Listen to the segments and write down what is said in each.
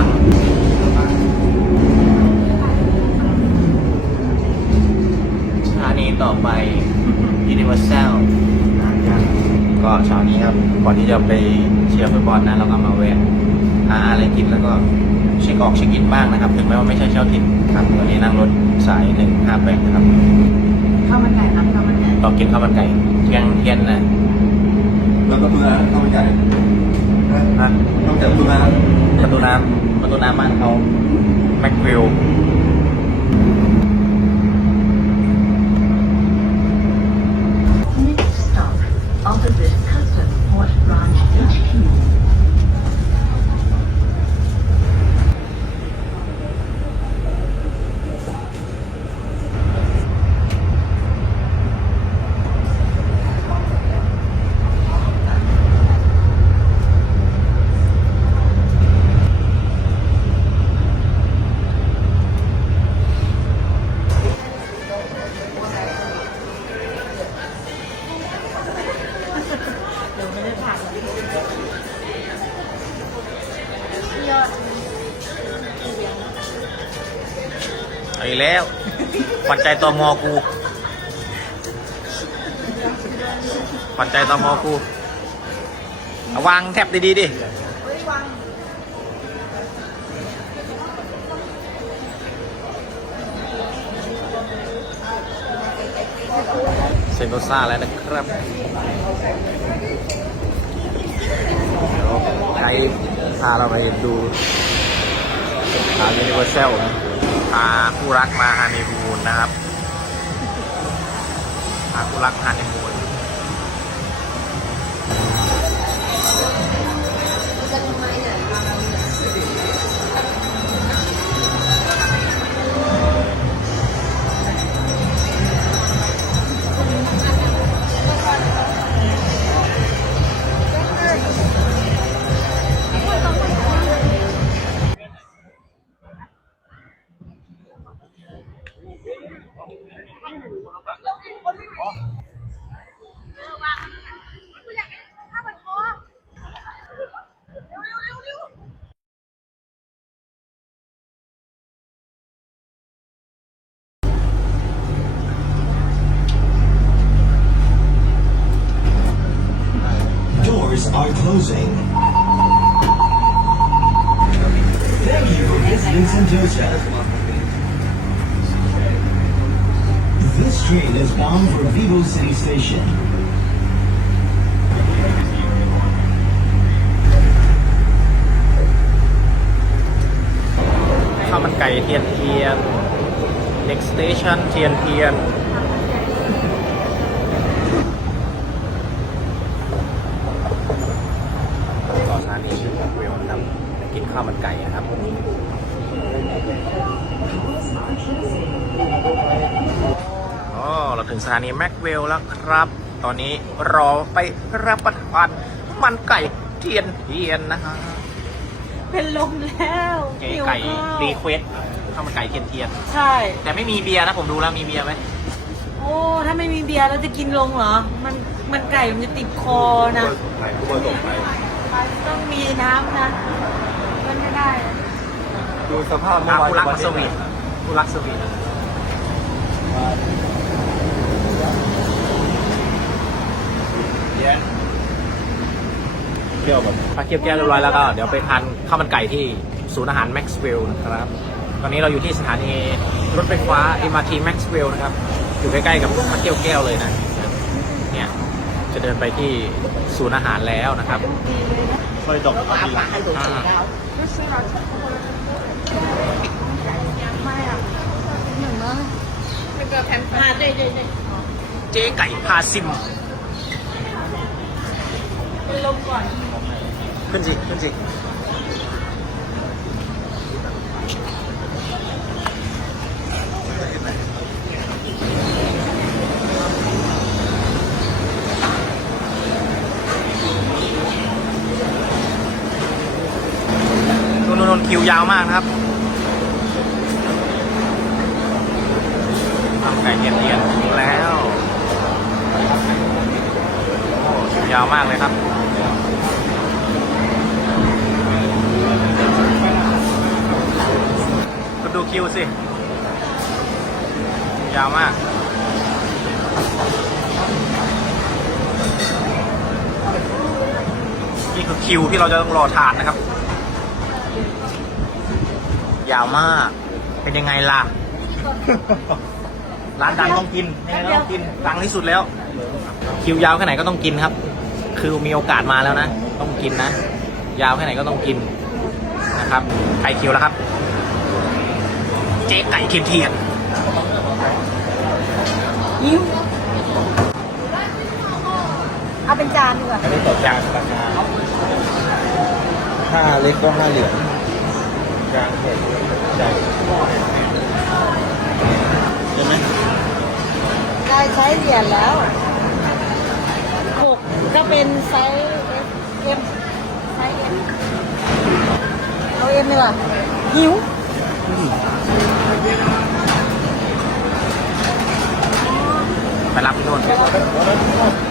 จังสถานีต่อไป Universal ก็เช้านี้ครับ ก่อนที่จะไปเชียร์ฟุตบอลนะ เราก็มาแวะหาอะไรกินแล้วก็เช็คออกเช็คอินบ้างนะครับ ถึงแม้ว่าไม่ใช่เช้าถิ่นครับวันนี้นั่งรถสายหนึ่งห้าแปดครับข้าวมันไก่ครับข้าวมันไก่ต่อกินข้าวมันไก่เที่ยงเที่ยงนะแล้วก็ตัวนั้นต้องใหญ่ นั่นต้องจับตัวนั้นประตูน้ำประตูน้ำบ้านเขาแม็กวิล แล้วขวัญใจตมกูขวัญใจตมกูวางแท็บดีๆดิเซนโตซ่าแล้วนะครับใครพาเราไปดูทางยูนิเวอร์แซลนะ พาคู่รักมาฮันนีมูนนะครับพาคู่รักฮันนีมูน Doors are closing. Thank you for visiting Sentosa. This train is bound for Vivo City Station. ข้าวมันไก่เทียนเทียน next station เทียนเทียน ต่อสถานีเวลนะครับไปกินข้าวมันไก่นะครับ อ๋อ เราถึง สถานีแม็กเวลแล้วครับ ตอนนี้รอไปรับประทานมันไก่เทียนเทียนนะฮะเป็นลมแล้วไก่หิวไก่ข้าวรีเควสข้าวมันไก่เทียนเทียน ใช่ แต่ไม่มีเบียร์นะผมดูแล้วมีเบียร์ไหมโอ้ ถ้าไม่มีเบียร์แล้วจะกินลงเหรอ มันมันไก่มันจะติดคอนะถ่ายตัวส่งไปต้องมีน้ำนะ มันไม่ได้นะดูสภาพเมื่อาอวานผู้รักมาสวีทผู้รักสวีท ที่ยวแบบาเทียวแก้วเรียบร้อยแล้วก็เดี๋ยวไปทานข้าวมันไก่ที่ศูนย์อาหารแม็กซ์วิลล์นะครับ ตอนนี้เราอยู่ที่สถานีรถไฟฟ้า MRT Max w e l l นะครับ อยู่ใกล้ๆกับพาเทียวแก้วเลยนะ เนี่ยจะเดินไปที่ศูนย์อาหารแล้วนะครับซอยดอกเจ๊ไก่พาซิมเป็นลมก่อน ขึ้นสิ ขึ้นสิ นนนนคิวยาวมากนะครับทำไก่เนียนๆถึงแล้ว โอ้คิวยาวมากเลยครับ สิ ยาวมาก นี่คือคิวที่เราจะต้องรอทานนะครับ ยาวมาก เป็นยังไงล่ะ ร้านดังต้องกินยังไงก็ต้องกินดังที่สุดแล้ว คิวยาวแค่ไหนก็ต้องกินครับ คือมีโอกาสมาแล้วนะ ต้องกินนะ ยาวแค่ไหนก็ต้องกินนะครับ ใครคิวแล้วครับ เจ๊ไก่เทียนเทียนยิ้วเอาเป็นจานดีกว่า อันนี้ต่อจานราคาถ้าเล็กก็ห้าเหรียญจานเผ็ดจานใช่ไหมได้ใช้เหรียญแล้วหกก็เป็นไซส์เอ็มไซส์เอ็มเอาเอ็มดีกว่าหิว ไปรับที่โน่น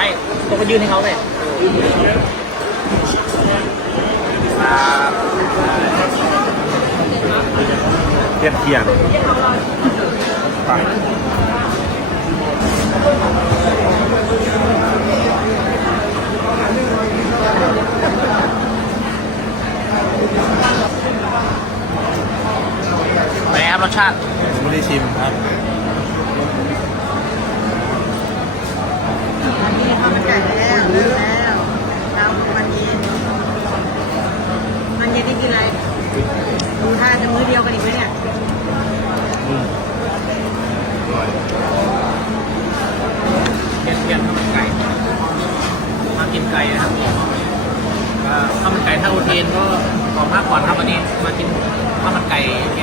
ไม่ต้องไปยื่นให้เขาเลยครับเทียนเทียนไปเป็นไงครับรสชาติไม่ได้ชิมครับ อันนี้ข้าวมันไก่แล้วเริ่มแล้วเรามันเย็นมันเย็นได้กินอะไร ดูท่าจะมือเดียวกันอีกไหมเนี่ยอืมอร่อยเทียนเทียนข้าวมันไก่มากินไก่นะครับก็ข้าวมันไก่ถ้าอุเทนก็ขอพักก่อนครับวันนี้ มากินข้าวมันไก่เ